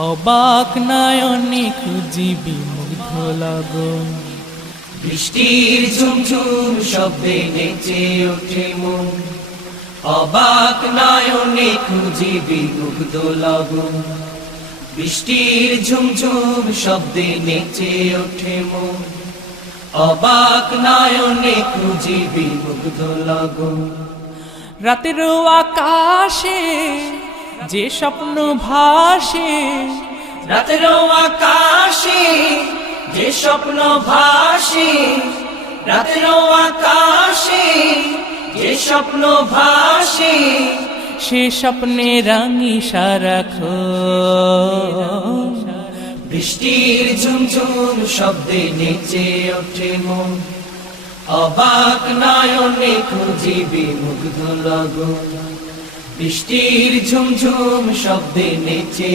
অবাক নয়নে খুঁজিবি মুগ্ধ লগন। বৃষ্টির ঝুমঝুম শব্দে নেচে ওঠে মন, অবাক নয়নে খুঁজিবি মুগ্ধ লগন। বৃষ্টির ঝুমঝুম শব্দে নেচে ওঠে মন, অবাক নয়নে খুঁজিবি মুগ্ধ লগন। রাতের আকাশে যে স্বপ্ন ভাসে, রাতের আকাশে যে স্বপ্ন ভাসে, রাতের আকাশে যে স্বপ্ন ভাসে, সে স্বপ্নে রাঙি সারাক্ষণ। বৃষ্টির ঝুমঝুম শব্দে নেচে ওঠে মন, অবাক নয়নে খুঁজিবি মুগ্ধ লগন। বৃষ্টির ঝুমঝুম শব্দে নেচে